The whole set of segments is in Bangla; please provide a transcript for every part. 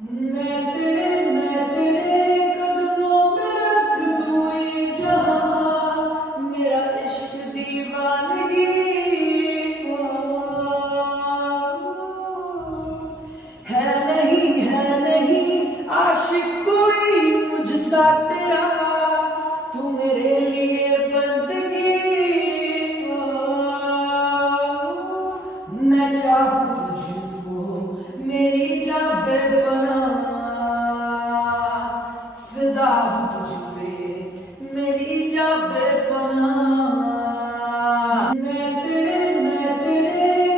मैं तेरे कदमों में रख दूं ये जहां, मेरा इश्क दीवानगी है नहीं आशिक कोई मुझसा तेरा, तू मेरे लिए बंदगी। मैं चाहूं तुझको मेरी जान बेपनाह, फिदा हूं तुझ पे मेरी जान बेपनाह। मैं तेरे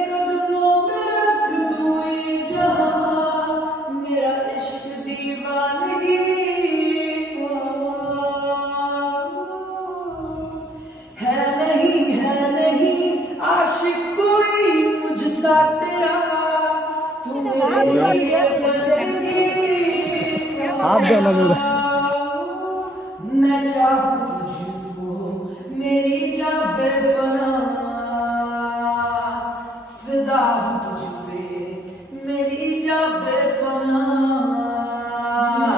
कदमों में रख दूं ये जहां, मेरा इश्क दीवानगी है नहीं आशिक कोई मुझसा तेरा, तू मेरे लिए बंदगी। आप गाना मेरा मैं चाहूं तुझको मेरी जान बेपनाह, फिदा हूं तुझ पे मेरी जान बेपनाह।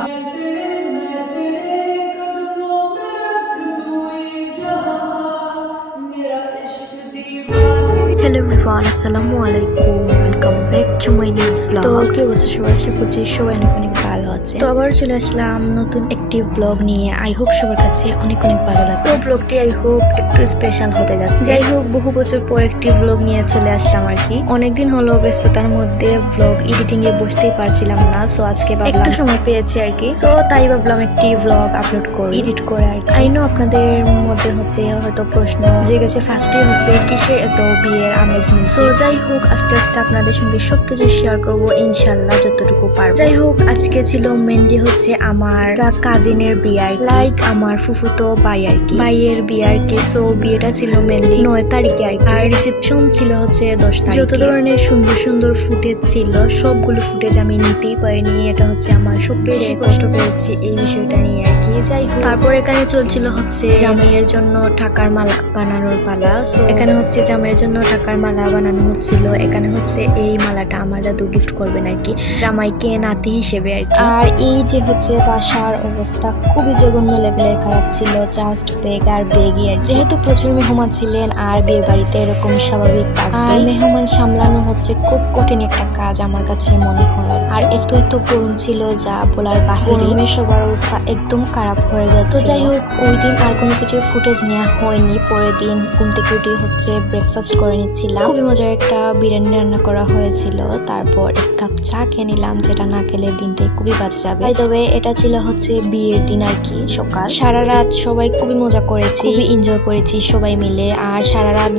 मैं तेरे कदमों में रख दूं ये जहां, मेरा इश्क दीवानगी। হ্যালো এভরিওয়ান, আসসালামু আলাইকুম, welcome back to my new vlog. তো কি অবস্থা সবাই? আশা করছি সবাই অনেক অনেক ভালো আছে। তো আবার চলে আসলাম নতুন একটি ভ্লগ নিয়ে। আই হোপ সবার কাছে অনেক অনেক ভালো লাগবে। তো ভ্লগটি আই হোপ একটু স্পেশাল হতে যাচ্ছে। যাই হোক, বহু বছর পর একটি ভ্লগ নিয়ে চলে আসলাম আর কি। অনেকদিন হলো ব্যস্ততার মধ্যে ভ্লগ এডিটিং এ বসতেই পারছিলাম না। সো আজকে একটু সময় পেয়েছি আর কি। সো তাই ভাবলাম একটি ভ্লগ আপলোড করি, এডিট করে আর কি। আই নো আপনাদের মধ্যে হচ্ছে হয়তো প্রশ্ন জেগেছে ফার্স্টে হচ্ছে কিসের এত বিয়ের আমেজ মিলছে। তো যাই হোক, আস্তে আস্তে আপনাদের সঙ্গে সবকিছু শেয়ার করবো ইনশাল্লাহ যতটুকু পারবো। যাই হোক, আজকে ছিল মেনলি হচ্ছে আমার কাজিনের বিয়ে, লাইক আমার ফুফুতো ভাই আর কি, ভাইয়ের বিয়ে আর কি। সো বিয়েটা ছিল মেনলি 9 তারিখে আর কি, আর রিসেপশন ছিল হচ্ছে 10 তারিখে। যত ধরনের সুন্দর সুন্দর ফুটেজ ছিল সবগুলো ফুটেজ আমি নিতেই পারিনি। এটা হচ্ছে আমার সব বেশি কষ্ট পেয়েছি এই বিষয়টা নিয়ে আর কি। যাই হোক, তারপর এখানে চলছিল হচ্ছে জামাইয়ের জন্য টাকার মালা বানানোর পালা। সো এখানে হচ্ছে জামাইয়ের জন্য টাকার মালা বানানো হচ্ছিল। এখানে হচ্ছে এই মালাটা আমার দাদু গিফট করবেন আর কি, জামাইকে নাতি হিসেবে আর কি। আর এই যে হচ্ছে বাসার অবস্থা খুবই জঘন্য লেভেলের খারাপ ছিল, জাস্ট বেগ আর বেগই আর। যেহেতু প্রচুর মেহমান ছিলেন আর বিয়ে বাড়িতে এরকম স্বাভাবিক থাকবে, আর মেহমান সামলানো হচ্ছে খুব কঠিন একটা কাজ আমার কাছে মনে হয়। আর এত গরম ছিল যা বলার বাহিরে, সবার অবস্থা একদম খারাপ হয়ে যাচ্ছে। তো যাই হোক, ওই দিন আর কোনো কিছু ফুটেজ নেওয়া হয়নি। পরের দিন ঘুম থেকে উঠে হচ্ছে ব্রেকফাস্ট করে নিচ্ছিলাম। খুবই মজার একটা বিরিয়ানি রান্না করা হয়েছিল। তারপর এক কাপ চা খেয়ে নিলাম, যেটা না খেলে দিনটাই খুবই বাজে যাবে। তবে এটা ছিল হচ্ছে বিয়ের দিন আর কি, সকাল। সারা রাত সবাই খুবই মজা করেছি, খুবই এনজয় করেছি সবাই মিলে। আর সারা রাত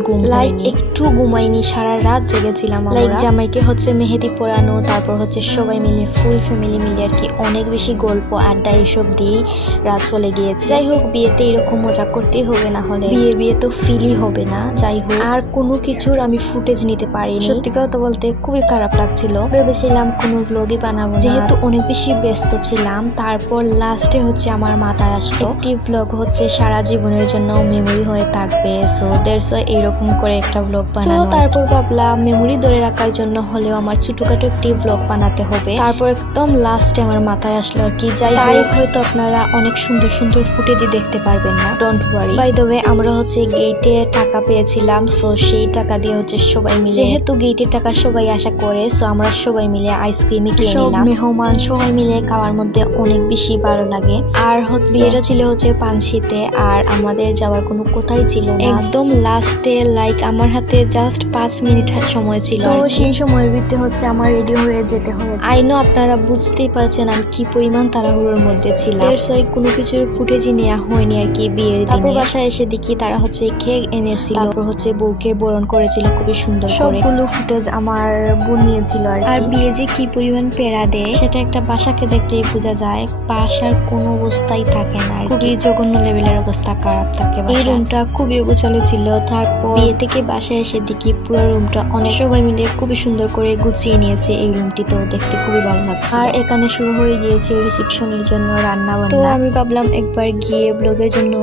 একটু ঘুমাইনি, সারা রাত জেগেছিলাম। লাইক জামাইকে হচ্ছে মেহেদি পরানো, তারপর হচ্ছে সবাই মিলে ফুল ফ্যামিলি মিলে আর কি অনেক বেশি গল্প আড্ডা এসব দিয়েই রাত চলে গিয়েছে। যাই হোক, বিয়েতে এরকম মজা করতেই হবে, না হলে বিয়ে তো ফিলই হবে না। যাই হোক, আর কোনো কিছুর আমি ফুটেজ নিতে পারিনি। সত্যি কথা বলতে খুবই খারাপ লাগছিল। ভেবেছিলাম কোনো ব্লগই বানাবো না, যেহেতু অনেক বেশি ব্যস্ত ছিলাম। তারপর লাস্টে হচ্ছে আমার মাথায় আসলো একটি ব্লগ হচ্ছে সারা জীবনের জন্য মেমোরি হয়ে থাকবে। সো দ্যাটস ওয়াই এইরকম করে একটা ব্লগ বানানো। তারপর ভাবলাম মেমোরি ধরে রাখার জন্য হলেও আমার ছোটখাটো একটি ব্লগ বানাতে হবে। তারপর একদম লাস্টে আমার মাথায় আসলো আর কি। যাই হোক, হয়তো আপনারা অনেক সুন্দর সুন্দর ফুটেজই দেখতে পারবেন না, don't worry. By the way, আমরা হচ্ছে গেটে টাকা পেয়েছিলাম। সো সেই টাকা দিয়ে হচ্ছে সবাই মিলে, যেহেতু গেটের টাকা সবাই আশা করে, সো আমরা সবাই মিলে আইসক্রিমই কিনে নিলাম। মেহমান সবাই মিলে খাওয়ার মধ্যে অনেক বেশি ভালো লাগে। আর হচ্ছে এটা ছিল হচ্ছে পানশিতে, আর আমাদের যাওয়ার কোনো কথাই ছিল না। একদম লাস্টে লাইক আমার হাতে জাস্ট 5 মিনিট সময় ছিল। তো সেই সময়ের ভিতরে হচ্ছে আমার রেডি হয়ে যেতে হয়েছে। আই নো আপনারা বুঝতেই পারছেন আমি কি পরিমাণ তাড়াহুড়োর মধ্যে ছিলাম। এর কোনো কিছুর ফুটেজই নেওয়া হয়নি আর কি বিয়ের দিনে। তারপর বাসায় এসে দেখি তারা হচ্ছে কেক এনেছিল, তারপর হচ্ছে বউকে বরণ করেছিল খুবই সুন্দর করে। সবগুলো ফুটেজ আমার বোন নিয়েছিল আর বিয়ে যে কি পরিমাণ পেড়া দেয় সেটা একটা বাসাকে দেখলেই বোঝা যায়। বাসার কোনো অবস্থাই থাকে না, খুবই জঘন্য লেভেলের অবস্থা, খারাপ থাকে। এই রুমটা খুবই অগোছালো ছিল। তারপর বিয়ে থেকে বাসায় এসে দেখি পুরো রুমটা অনেক সবাই মিলে খুবই সুন্দর করে গুছিয়ে নিয়েছে। এই রুমটি তো দেখতে খুবই ভালো লাগছে। আর এখানে শুরু হয়ে গিয়েছে রিসেপশনের জন্য রান্না বান্না। তো আমি ভাবলাম একবার গিয়ে ব্লগের জন্য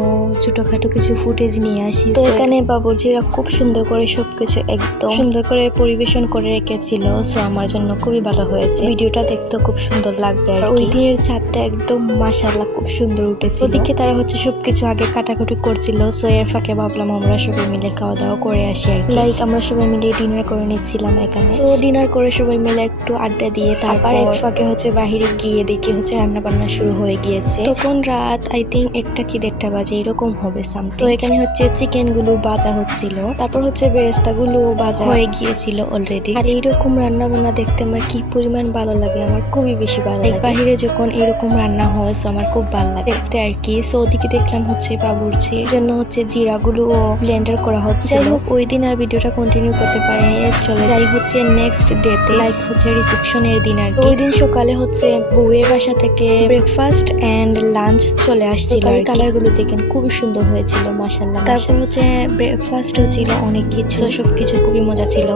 ছোটখাটো কিছু ফুটেজ নিয়ে আসি। তো এখানে বাবুর্চিরা খুব সুন্দর করে সবকিছু একদম সুন্দর করে পরিবেশন করে রেখেছিল। সো আমার জন্য খুবই ভালো হয়েছে। ভিডিও ভিডিওটা দেখতে খুব সুন্দর লাগবে। আর ওই দিনের চাঁদটা একদম মাশাআল্লাহ খুব সুন্দর উঠেছে। ওদিকে তারা হচ্ছে সবকিছু আগে কাটাকুটি করছিল, সো এর ফাঁকে ভাবলাম আমরা সবাই মিলে খাওয়া দাওয়া করে আসি আর লাইক আমরা সবাই মিলে ডিনার করে নিচ্ছিলাম এখানে। তো ডিনার করে সবাই মিলে একটু আড্ডা দিয়ে তারপর এক ফাঁকে হচ্ছে বাহিরে গিয়ে দেখি হচ্ছে রান্না বান্না শুরু হয়ে গিয়েছে। তখন রাত আই থিঙ্ক 1টা কি 1:30 বাজে এরকম হবে সামথিং। তো এখানে হচ্ছে চিকেন গুলো ভাজা হচ্ছিল, তারপর হচ্ছে বেরেস্তা গুলো ভাজা হয়ে গিয়েছিল অলরেডি। আর এইরকম রান্না বান্না দেখতে আমার কি পরিমাণ ভালো লাগে, আমার খুবই বেশি ভালো লাগে। বাহিরে যখন এরকম রান্না হয় সো আমার খুব ভালো লাগে দেখতে আর কি। সো ওদিকে দেখলাম হচ্ছে বাবুর্চির জন্য হচ্ছে জিরা গুলো ব্লেন্ডার করা হচ্ছে। যাই হোক ওই দিন আর ভিডিওটা কন্টিনিউ করতে পারিনি, চলে যাই হচ্ছে নেক্সট ডেতে, লাইক হচ্ছে রিসেপশনের দিন আর ওই দিন সকালে হচ্ছে বউয়ের বাসা থেকে ব্রেকফাস্ট এন্ড লাঞ্চ চলে আসছিল। কালার গুলো দেখেন খুবই সুন্দর হয়েছিল মাশাআল্লাহ। তারপর হচ্ছে ব্রেকফাস্ট ছিল অনেক কিছু, সবকিছু খুবই মজা ছিল।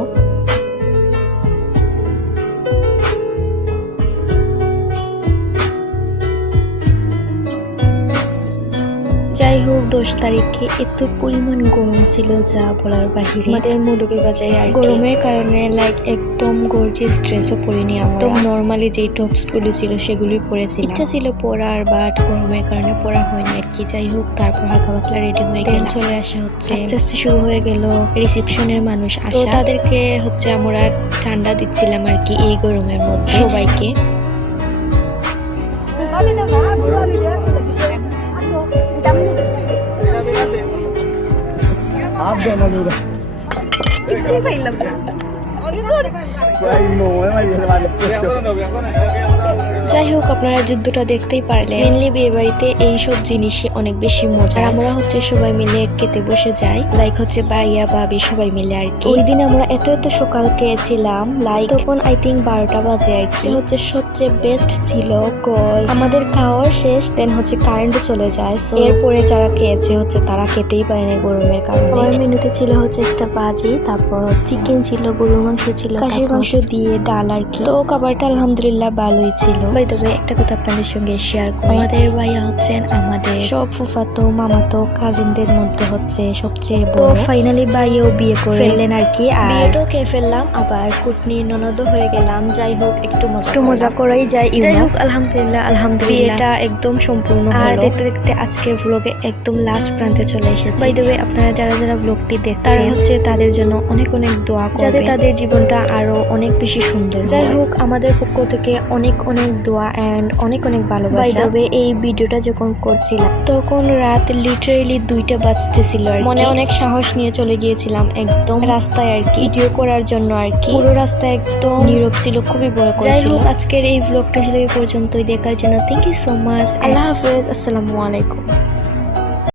যাই হোক 10 তারিখে এত পরিমাণ গরম ছিল যা বলার বাহিরে। আমাদের মৌলভীবাজারে আর গরমের কারণে লাইক একদম গর্জিয়াস ড্রেসও পরিনি আমরা, তো নরমালি যে টপস গুলো ছিল সেগুলোই পরেছিলাম। ইচ্ছা ছিল পরার বাট গরমের কারণে পরা হয়নি আর কি। যাই হোক তারপর হালকা পাতলা রেডি হয়ে গেল, চলে আসা হচ্ছে আস্তে আস্তে শুরু হয়ে গেল রিসেপশনের মানুষ আসা। তো তাদেরকে হচ্ছে আমরা ঠান্ডা দিচ্ছিলাম আর কি এই গরমের মধ্যে সবাইকে। आप जाना मेरा যাই হোক আপনারা যুদ্ধটা দেখতেই পারলেন। মেনলি বিয়ে বাড়িতে এইসব জিনিসই অনেক বেশি মজা। আমরা হচ্ছে সবাই মিলে খেতে বসে যাই, লাইক হচ্ছে ভাইয়া ভাবি সবাই মিলে আর কি। ওই দিন আমরা এত সকাল খেয়েছিলাম, লাইক তখন আই থিঙ্ক 12টা বাজে আর কি। হচ্ছে সবচেয়ে বেস্ট ছিল কজ আমাদের খাওয়া শেষ, দেন হচ্ছে কারেন্ট চলে যায়। সো এরপরে যারা খেয়েছে হচ্ছে তারা খেতেই পারে না গরমের কারণে। আমার মেনুতে ছিল হচ্ছে একটা ভাজি, তারপর চিকেন ছিল, গরুর মাংস ছিল, খাসির মাংস দিয়ে ডাল আর কি। তো খাবারটা আলহামদুলিল্লাহ ভালোই ছিল। তবে একটা কথা আপনাদের সঙ্গে শেয়ার করি, আমাদের ভাইয়া হচ্ছেন আমাদের সব ফুফাতো মামাতো কাজিনদের মধ্যে হচ্ছে সবচেয়ে বড়। ফাইনালি ভাইয়াও বিয়ে করে ফেললেন আর কি, আর বিয়েটাও খেয়ে ফেললাম, আবার কুটনি ননদও হয়ে গেলাম। যাই হোক একটু মজা করাই যায়। যাই হোক আলহামদুলিল্লাহ বিয়েটা একদম সম্পূর্ণ হলো। আর দেখতে দেখতে আজকের ব্লগে একদম লাস্ট প্রান্তে চলে এসেছি। বাই দ্য ওয়ে আপনারা যারা যারা ব্লগটি দেখছেন তারা হচ্ছে তাদের জন্য অনেক অনেক দোয়া করবেন যাতে তাদের জীবনটা আরো অনেক বেশি সুন্দর। যাই হোক আমাদের পক্ষ থেকে অনেক অনেক দোয়া এন্ড অনেক অনেক ভালোবাসা। তবে এই ভিডিওটা যখন করছিলাম তখন রাত লিটারেলি 2টা বাজতেছিল। মনে অনেক সাহস নিয়ে চলে গিয়েছিলাম একদম রাস্তায় আর কি ভিডিও করার জন্য আর কি। পুরো রাস্তা একদম নীরব ছিল, খুবই ভয় করছিল। যাই হোক আজকের এই ব্লগটা ছিল এই পর্যন্তই। দেখার জন্য থ্যাংক ইউ সো মাচ। আল্লাহ হাফেজ, আসসালামু আলাইকুম।